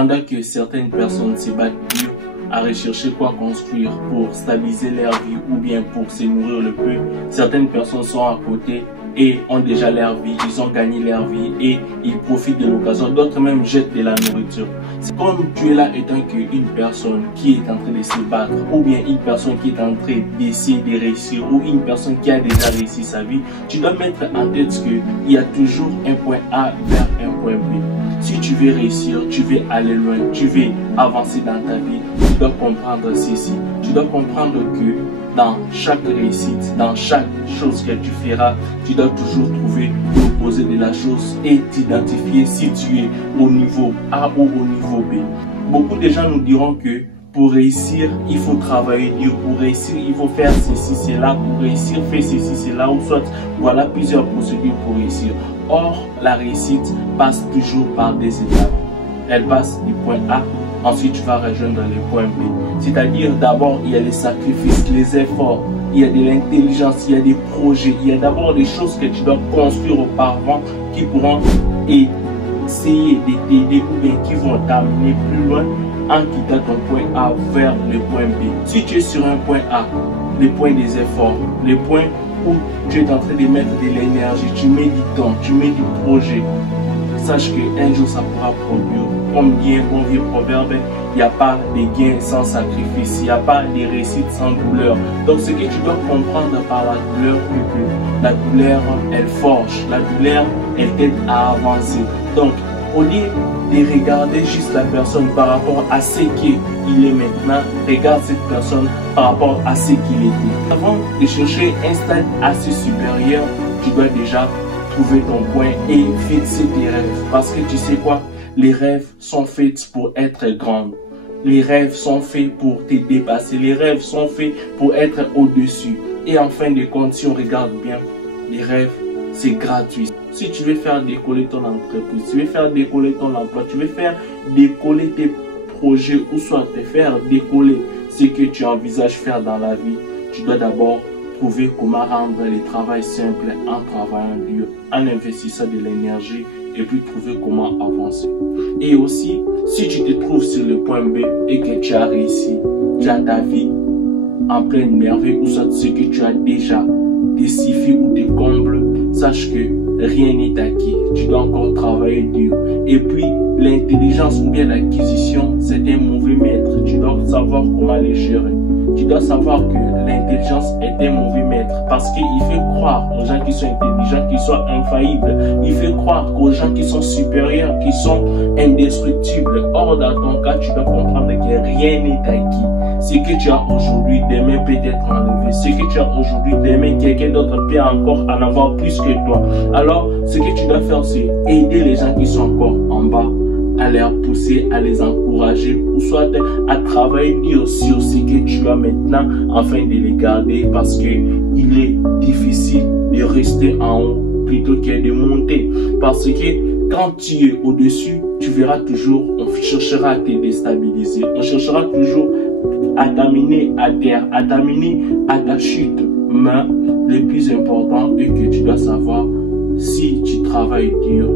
pendant que certaines personnes se battent dur à rechercher quoi construire pour stabiliser leur vie ou bien pour se nourrir le peu, certaines personnes sont à côté et ont déjà leur vie, ils ont gagné leur vie et ils profitent de l'occasion. D'autres même jettent de la nourriture. C'est comme tu es là étant qu'une personne qui est en train de se battre ou bien une personne qui est en train d'essayer de réussir ou une personne qui a déjà réussi sa vie, tu dois mettre en tête qu'il y a toujours un point A vers un point B. Si tu veux réussir, tu veux aller loin, tu veux avancer dans ta vie, tu dois comprendre ceci. Tu dois comprendre que dans chaque réussite, dans chaque chose que tu feras, tu dois toujours trouver l'opposé de la chose et t'identifier si tu es au niveau A ou au niveau B. Beaucoup de gens nous diront que pour réussir, il faut travailler dur. Pour réussir, il faut faire ceci, cela. Pour réussir, faire ceci, cela. Ou soit, voilà plusieurs procédures pour réussir. Or, la réussite passe toujours par des étapes. Elle passe du point A, ensuite tu vas rejoindre le point B. C'est-à-dire, d'abord, il y a les sacrifices, les efforts, il y a de l'intelligence, il y a des projets, il y a d'abord des choses que tu dois construire auparavant qui pourront essayer de t'aider ou bien qui vont t'amener plus loin en quittant ton point A vers le point B. Si tu es sur un point A, le point des efforts, le point où tu es en train de mettre de l'énergie, tu mets du temps, tu mets du projet, sache qu'un jour ça pourra produire. Comme dit un bon vieux proverbe, il n'y a pas de gain sans sacrifice, il n'y a pas de réussite sans douleur. Donc ce que tu dois comprendre par la douleur, c'est que la douleur, elle forge, la douleur, elle t'aide à avancer. Donc au lieu de regarder juste la personne par rapport à ce qu'il est maintenant, regarde cette personne par rapport à ce qu'il était. Avant de chercher un stade assez supérieur, tu dois déjà trouver ton point et fixer tes rêves. Parce que tu sais quoi? Les rêves sont faits pour être grands. Les rêves sont faits pour te dépasser. Les rêves sont faits pour être au-dessus. Et en fin de compte, si on regarde bien, les rêves, c'est gratuit. Si tu veux faire décoller ton entreprise, tu veux faire décoller ton emploi, tu veux faire décoller tes projets ou soit te faire décoller ce que tu envisages faire dans la vie, tu dois d'abord trouver comment rendre le travail simple en travaillant dur, en investissant de l'énergie et puis trouver comment avancer. Et aussi, si tu te trouves sur le point B et que tu as réussi, tu as ta vie en pleine merveille ou soit ce que tu as déjà décifié ou des combles, sache que rien n'est acquis. Tu dois encore travailler dur. Et puis, l'intelligence ou bien l'acquisition, c'est un mauvais maître. Tu dois savoir comment les gérer. Tu dois savoir que l'intelligence est un mauvais maître parce qu'il fait croire aux gens qui sont intelligents qu'ils sont infaillibles. Il fait croire aux gens qui sont supérieurs, qui sont indestructibles. Or, dans ton cas, tu dois comprendre que rien n'est acquis. Ce que tu as aujourd'hui, demain peut être enlevé. Ce que tu as aujourd'hui, demain, quelqu'un d'autre peut encore en avoir plus que toi. Alors, ce que tu dois faire, c'est aider les gens qui sont encore en bas, à les pousser, à les encourager, ou soit à travailler dur sur ce que tu as maintenant, afin de les garder, parce que il est difficile de rester en haut plutôt que de monter. Parce que quand tu es au-dessus, tu verras toujours, on cherchera à te déstabiliser, on cherchera toujours à t'amener à terre, à t'amener à ta chute. Mais le plus important est que tu dois savoir si tu travailles dur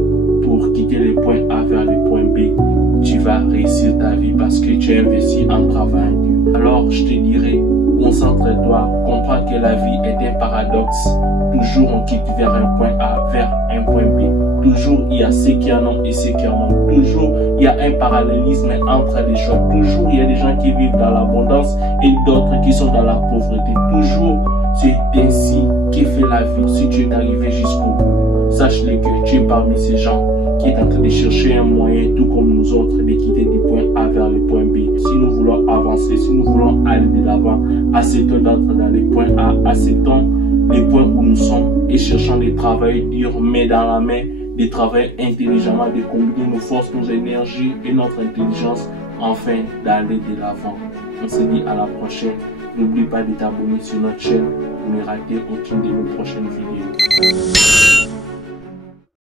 pour quitter le point A vers le point B, tu vas réussir ta vie parce que tu as investi en travaillant dur. Alors je te dirais, concentre-toi, comprends que la vie est un paradoxe. Toujours on quitte vers un point A, vers un point B. Toujours il y a ceux qui en ont et ceux qui en ont. Toujours il y a un parallélisme entre les choix. Toujours il y a des gens qui vivent dans l'abondance et d'autres qui sont dans la pauvreté. Toujours c'est ainsi que fait la vie. Si tu es arrivé jusqu'au bout, sache-le que tu es parmi ces gens qui est en train de chercher un moyen, tout comme nous autres, de quitter du point A vers le point B. Si nous voulons avancer, si nous voulons aller de l'avant, acceptons d'entrer dans le point A, acceptons les points où nous sommes et cherchons de travailler dur, main dans la main, de travailler intelligemment, de combiner nos forces, nos énergies et notre intelligence, afin d'aller de l'avant. On se dit à la prochaine. N'oublie pas de t'abonner sur notre chaîne pour ne rater aucune de nos prochaines vidéos.